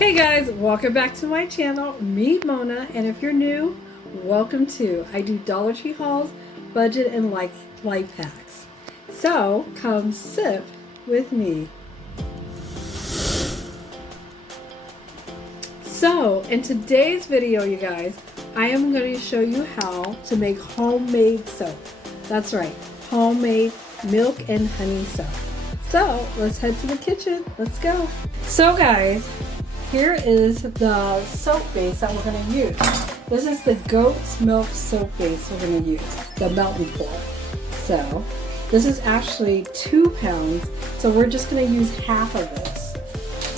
Hey guys, welcome back to my channel. Meet Mona, and if you're new, welcome to. I do Dollar Tree hauls, budget, and life hacks. So come sip with me. So in today's video, you guys, I am going to show you how to make homemade soap. That's right, homemade milk and honey soap. So let's head to the kitchen. Let's go. So guys, here is the soap base that we're going to use. This is the goat's milk soap base we're going to use, the melting pour. So this is actually 2 pounds, so we're just going to use half of this.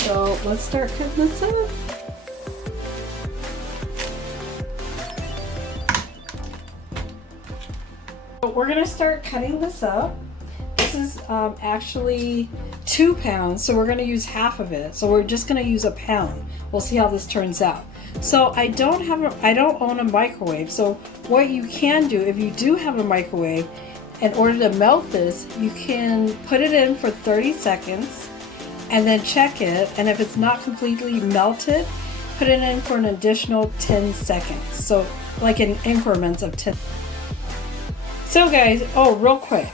So let's start cutting this up. We're going to start cutting this up. This is actually 2 pounds, so we're going to use half of it. So we're just going to use a pound. We'll see how this turns out. So I don't own a microwave. So what you can do, if you do have a microwave, in order to melt this, you can put it in for 30 seconds and then check it. And if it's not completely melted, put it in for an additional 10 seconds. So like in increments of 10. So guys, real quick.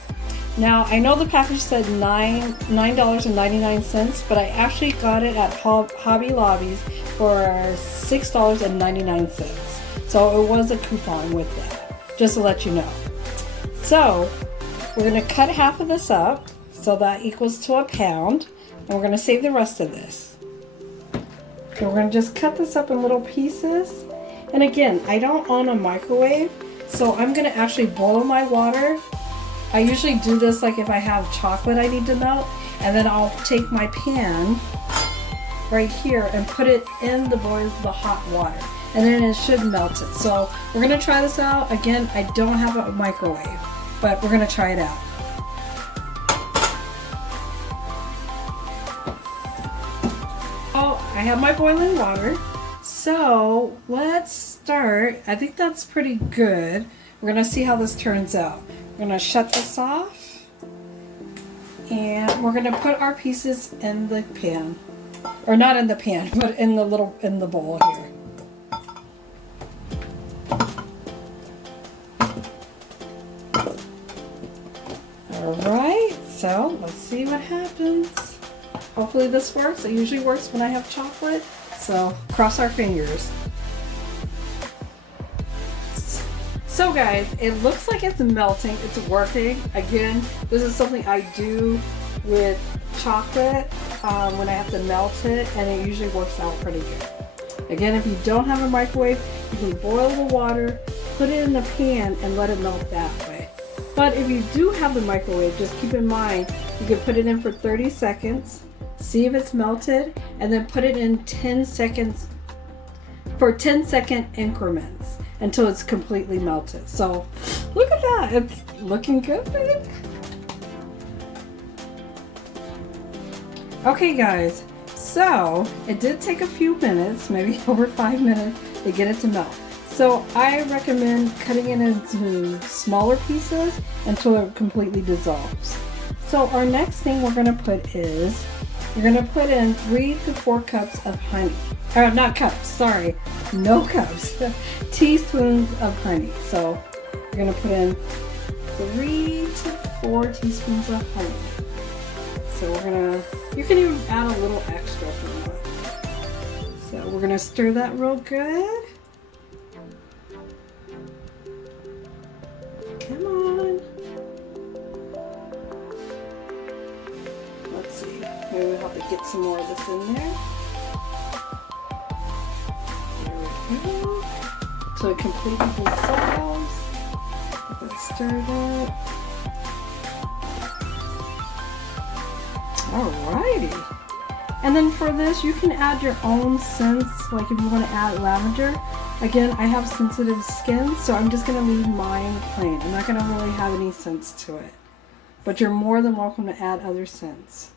Now, I know the package said $9.99, but I actually got it at Hobby Lobby's for $6.99. So it was a coupon with that, just to let you know. So we're going to cut half of this up, so that equals to a pound, and we're going to save the rest of this. And we're going to just cut this up in little pieces. And again, I don't own a microwave, so I'm going to actually boil my water. I usually do this like if I have chocolate I need to melt, and then I'll take my pan right here and put it in the hot water, and then it should melt it. So we're going to try this out. Again, I don't have a microwave, but we're going to try it out. Oh, I have my boiling water. So let's start. I think that's pretty good. We're going to see how this turns out. We're going to shut this off, and we're going to put our pieces in the pan, or not in the pan, but in the bowl here. Alright, so let's see what happens. Hopefully this works. It usually works when I have chocolate, so cross our fingers. So guys, it looks like it's melting, it's working. Again, this is something I do with chocolate when I have to melt it, and it usually works out pretty good. Again, if you don't have a microwave, you can boil the water, put it in the pan, and let it melt that way. But if you do have the microwave, just keep in mind, you can put it in for 30 seconds, see if it's melted, and then put it in 10 seconds for 10-second increments until it's completely melted. So look at that, it's looking good, babe. Okay guys, so it did take a few minutes, maybe over 5 minutes, to get it to melt. So I recommend cutting it into smaller pieces until it completely dissolves. So our next thing we're gonna put is, we're gonna put in 3 to 4 cups of honey. Not cups, sorry, no cups. Teaspoons of honey. So we're gonna put in 3 to 4 teaspoons of honey. So you can even add a little extra if you want. So we're gonna stir that real good. Come on. Let's see, maybe we'll have to get some more of this in there. So it completely dissolves. Get that stirred up. Alrighty. And then for this, you can add your own scents, like if you want to add lavender. Again, I have sensitive skin, so I'm just going to leave mine plain. I'm not going to really have any scents to it. But you're more than welcome to add other scents.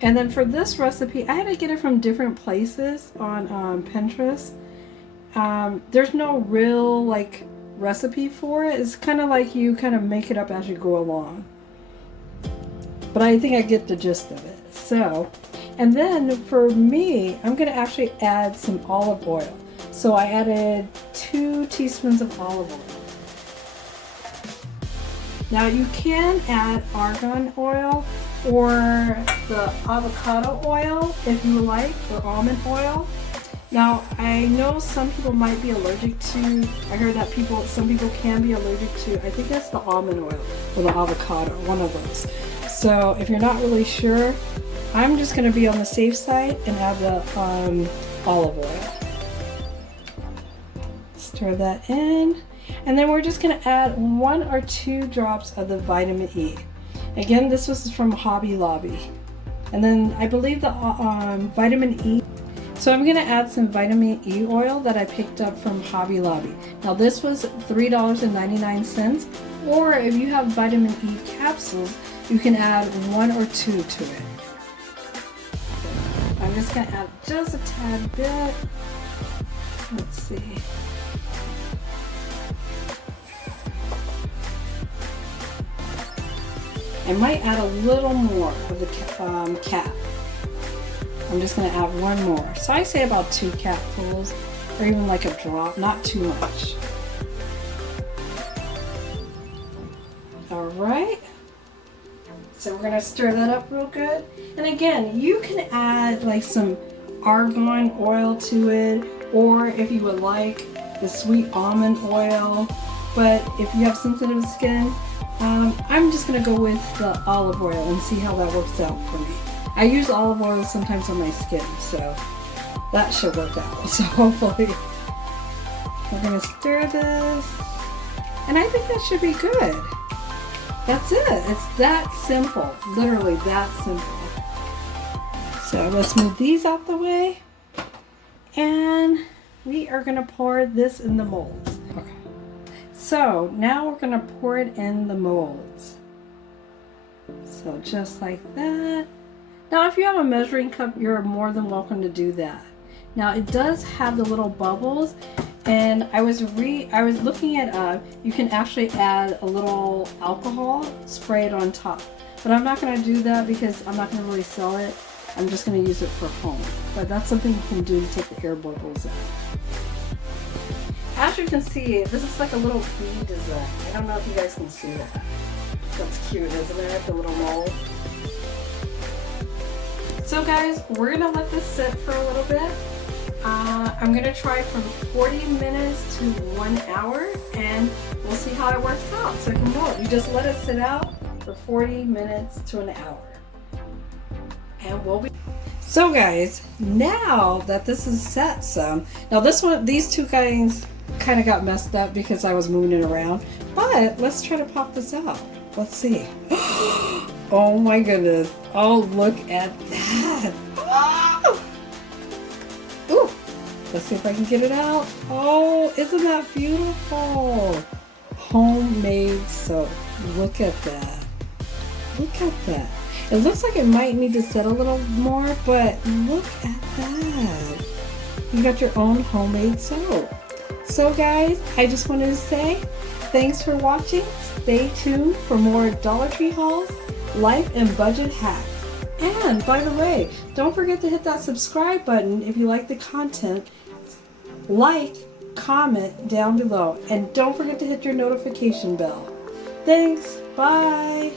And then for this recipe, I had to get it from different places on Pinterest. There's no real recipe for it. It's kind of like you kind of make it up as you go along. But I think I get the gist of it. So And then for me, I'm gonna actually add some olive oil. So I added 2 teaspoons of olive oil. Now you can add argan oil or the avocado oil if you like, or almond oil. Now I know some people might be allergic to, I heard that some people can be allergic to, I think that's the almond oil or the avocado, one of those. So if you're not really sure, I'm just going to be on the safe side and add the olive oil. Stir that in. And then we're just going to add 1 or 2 drops of the vitamin E. Again, this was from Hobby Lobby. And then I believe the vitamin E. So I'm going to add some vitamin E oil that I picked up from Hobby Lobby. Now this was $3.99. Or if you have vitamin E capsules, you can add 1 or 2 to it. I'm just going to add just a tad bit. Let's see. I might add a little more of the cap. I'm just going to add 1 more. So I say about 2 capfuls, or even like a drop, not too much. All right. So we're going to stir that up real good. And again, you can add like some argan oil to it, or if you would like, the sweet almond oil. But if you have sensitive skin, I'm just going to go with the olive oil and see how that works out for me. I use olive oil sometimes on my skin, so that should work out. So hopefully we're going to stir this, and I think that should be good. That's it. It's that simple. Literally that simple. So let's move these out the way, and we are going to pour this in the molds. Okay. So now we're going to pour it in the molds. So just like that. Now if you have a measuring cup, you're more than welcome to do that. Now it does have the little bubbles, and I was looking at you can actually add a little alcohol, spray it on top. But I'm not going to do that because I'm not going to really sell it. I'm just going to use it for home. But that's something you can do to take the air bubbles out. As you can see, this is like a little bee design. I don't know if you guys can see that. That's cute, isn't it? The little mold. So guys, we're gonna let this sit for a little bit. I'm gonna try from 40 minutes to 1 hour, and we'll see how it works out. So it can mold. You just let it sit out for 40 minutes to an hour. And we'll be... So guys, now that this is set some, now these 2 guys kind of got messed up because I was moving it around, but let's try to pop this out. Let's see. Oh my goodness. Oh, look at that. Oh! Ooh. Let's see if I can get it out. Oh, isn't that beautiful? Homemade soap. Look at that. Look at that. It looks like it might need to set a little more, but look at that. You got your own homemade soap. So guys, I just wanted to say thanks for watching. Stay tuned for more Dollar Tree hauls, life and budget hacks. And by the way, don't forget to hit that subscribe button if you like the content. Like, comment down below, and don't forget to hit your notification bell. Thanks. Bye.